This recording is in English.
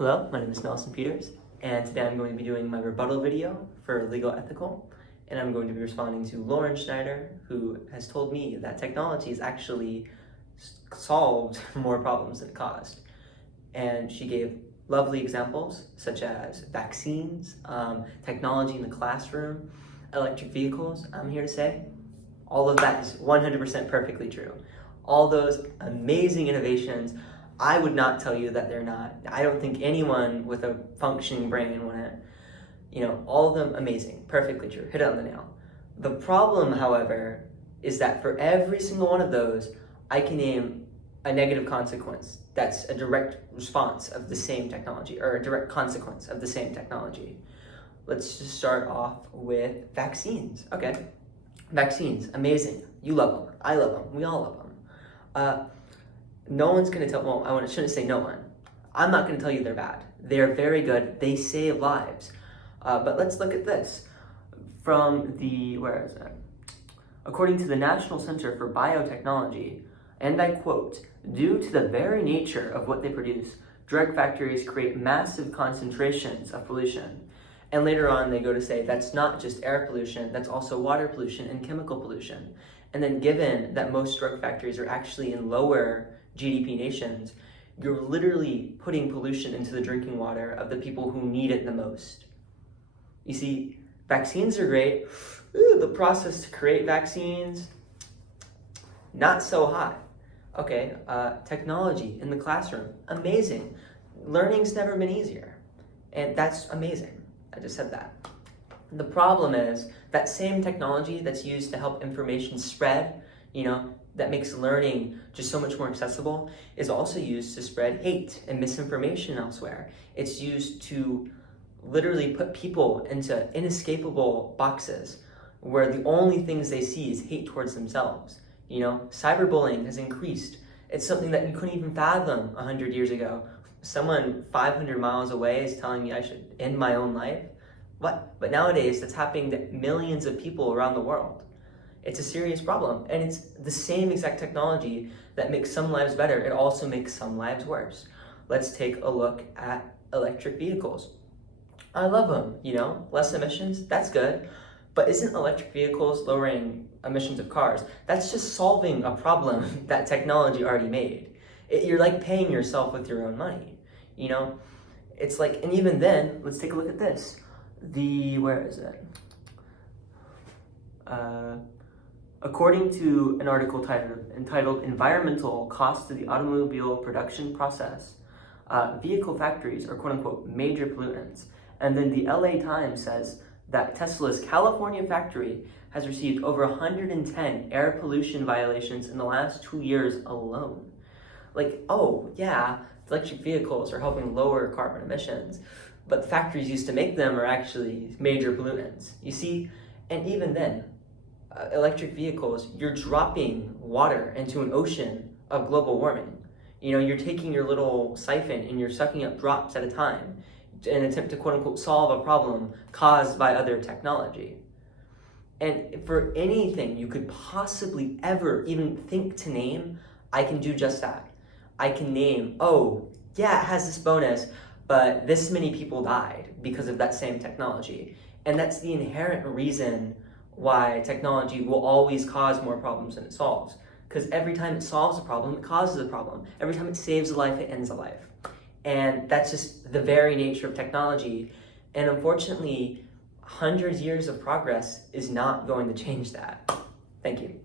Hello, my name is Nelson Peters, and today I'm going to be doing my rebuttal video for Legal Ethical, and I'm going to be responding to Lauren Schneider, who has told me that technology has actually solved more problems than it caused. And she gave lovely examples, such as vaccines, technology in the classroom, electric vehicles. I'm here to say all of that is 100% perfectly true. All those amazing innovations, I would not tell you that they're not. I don't think anyone with a functioning brain wouldn't. All of them amazing, perfectly true, hit it on the nail. The problem, however, is that for every single one of those, I can name a negative consequence that's a direct response of the same technology, or a direct consequence of the same technology. Let's just start off with vaccines. Okay, vaccines, amazing. You love them, I love them, we all love them. No one's going to tell, well, I shouldn't say no one. I'm not going to tell you they're bad. They're very good. They save lives. But let's look at this. From the, where is it? According to the National Center for Biotechnology, and I quote, "Due to the very nature of what they produce, drug factories create massive concentrations of pollution." And later on, they go to say that's not just air pollution, that's also water pollution and chemical pollution. And then given that most drug factories are actually in lower GDP nations, you're literally putting pollution into the drinking water of the people who need it the most. You see, vaccines are great. The process to create vaccines, not so hot. Okay, technology in the classroom, amazing. Learning's never been easier, and that's amazing. I just said that. The problem is that same technology that's used to help information spread, that makes learning just so much more accessible, is also used to spread hate and misinformation elsewhere. It's used to literally put people into inescapable boxes where the only things they see is hate towards themselves. Cyberbullying has increased. It's something that you couldn't even fathom 100 years ago. Someone 500 miles away is telling me I should end my own life. What? But nowadays, that's happening to millions of people around the world. It's a serious problem, and it's the same exact technology that makes some lives better. It also makes some lives worse. Let's take a look at electric vehicles. I love them, less emissions, that's good. But isn't electric vehicles lowering emissions of cars? That's just solving a problem that technology already made. You're like paying yourself with your own money, It's like, and even then, let's take a look at this. Where is it? According to an article entitled "Environmental Costs to the Automobile Production Process," vehicle factories are quote-unquote major pollutants. And then the LA Times says that Tesla's California factory has received over 110 air pollution violations in the last 2 years alone. Like, oh yeah, electric vehicles are helping lower carbon emissions, but the factories used to make them are actually major pollutants. You see, and even then, electric vehicles, you're dropping water into an ocean of global warming. You're taking your little siphon and you're sucking up drops at a time in an attempt to quote-unquote solve a problem caused by other technology. And for anything you could possibly ever even think to name, I can do just that. I can name, oh, yeah, it has this bonus, but this many people died because of that same technology. And that's the inherent reason why technology will always cause more problems than it solves. Because every time it solves a problem, it causes a problem. Every time it saves a life, it ends a life. And that's just the very nature of technology. And unfortunately, hundreds of years of progress is not going to change that. Thank you.